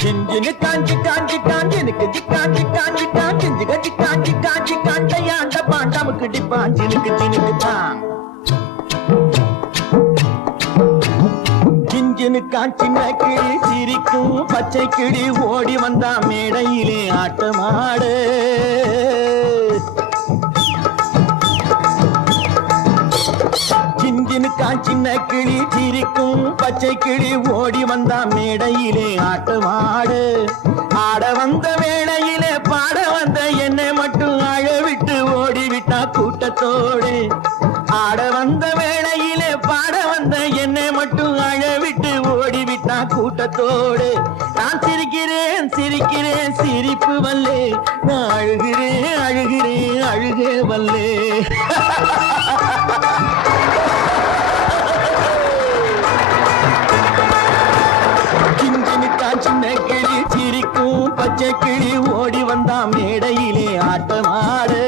சிஞ்சினு காஞ்சி காஞ்சி காஞ்சி எனக்கு காஞ்சி காஞ்சி காஞ்சி கஞ்சி காஞ்சி காஞ்சி காண்டையாண்ட பாண்டாமுக்கு டிப்பான் சினுக்கு சினுக்கு தான் சிஞ்சினு காஞ்சின கிளி சிரிக்கும் பச்சை கிளி ஓடி வந்தா மேடையிலே ஆட்டமாடு சின்ன கிளி சிரிக்கும் பச்சை கிளி ஓடி வந்தா மேடையிலே ஆட்டமாடு ஆட வந்த வேளையிலே பாட வந்த என்னை மட்டும் அழவிட்டு ஓடிவிட்டா கூட்டத்தோடு ஆட வந்த வேளையிலே பாட வந்த என்னை மட்டும் அழவிட்டு ஓடிவிட்டா கூட்டத்தோடு நான் சிரிக்கிறேன் சிரிக்கிறேன் சிரிப்பு வல்லே நான் அழுகிறேன் அழுகிறேன் அழுகே வல்லே சின்ன கிளி சிரிக்கும் பச்சை கிளி ஓடி வந்தா மேடையிலே ஆட்டமாடு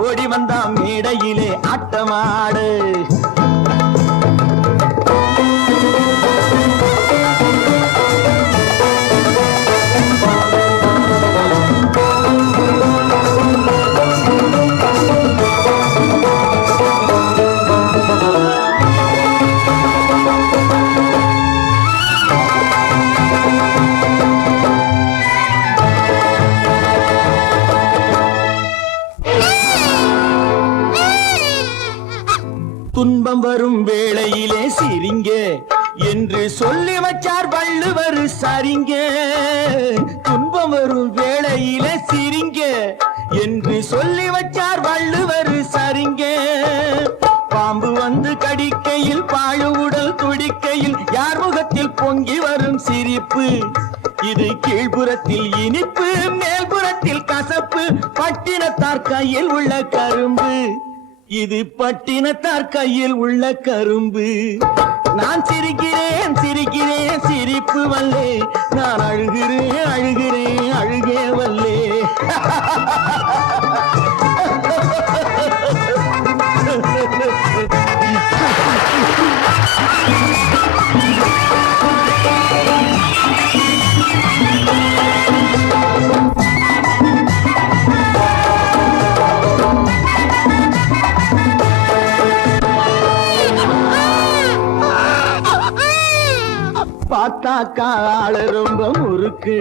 ஓடி வந்தா மேடையிலே ஆட்டமாடு துன்பம் வரும் வேளையிலே சிரிங்க என்று சொல்லி வச்சார் வள்ளுவர் சரிங்க துன்பம் வரும் வேளையிலே சிரிங்க என்று சொல்லி வச்சார் வள்ளுவர் சரிங்க பாம்பு வந்து கடிக்கையில் பாழு உடல் துடிக்கையில் யார் முகத்தில் பொங்கி வரும் சிரிப்பு இது கீழ்புறத்தில் இனிப்பு மேல்புறத்தில் கசப்பு பட்டினத்தார் கையில் உள்ள கரும்பு இது பட்டினத்தார் கையில் உள்ள கரும்பு நான் சிரிக்கிறேன் சிரிக்கிறேன் சிரிப்பு வல்லே நான் அழுகிறேன் அழுகிறேன் அழுகே வல்லே பார்த்தாக்கா ஆளு ரொம்ப முறுக்கு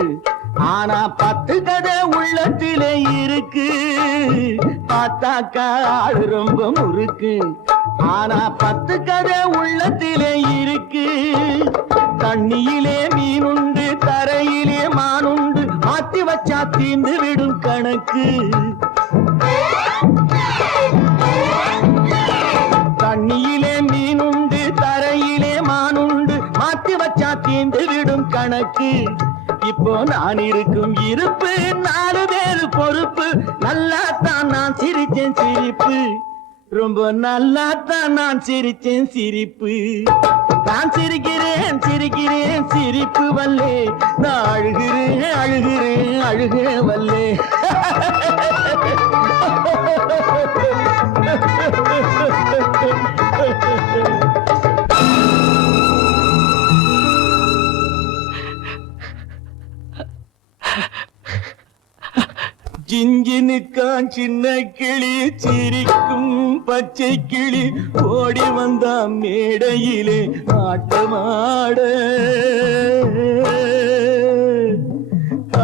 ஆனா 10 கதை உள்ளத்திலே இருக்கு பார்த்தாக்கா ஆளு ரொம்ப முறுக்கு ஆனா 10 கதை உள்ளத்திலே இருக்கு தண்ணியிலே மீனுண்டு தரையிலே மானுண்டு மாத்தி வச்சா தீந்து விடும் கணக்கு தண்ணியிலே மீனுண்டு தரையிலே மானுண்டு மாத்தி வச்சா தீந்து விடும் கணக்கு இப்போ நான் இருக்கும் இருப்பு 4 பேரு பொறுப்பு நல்லாத்தான் நான் சிரிச்சேன் சிரிப்பு ரொம்ப நல்லாத்தான் நான் சிரிச்சேன் சிரிப்பு நான் சிரிக்கிறேன் சிரிக்கிறேன் சிரிப்பு வல்லே நான் அழுகிறேன் அழுகிறேன் அழுகே வல்லே ஜிஞ்சினுக்கான் சின்ன கிளி சிரிக்கும் பச்சை கிளி ஓடி வந்தா மேடையிலே ஆட்டமாட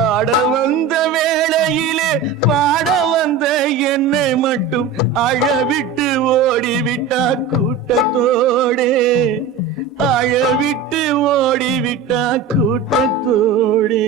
ஆட வந்த வேளையிலே பாட வந்த என்னை மட்டும் அழவிட்டு ஓடிவிட்டா கூட்டத்தோடே அழவிட்டு ஓடிவிட்டா கூட்டத்தோடே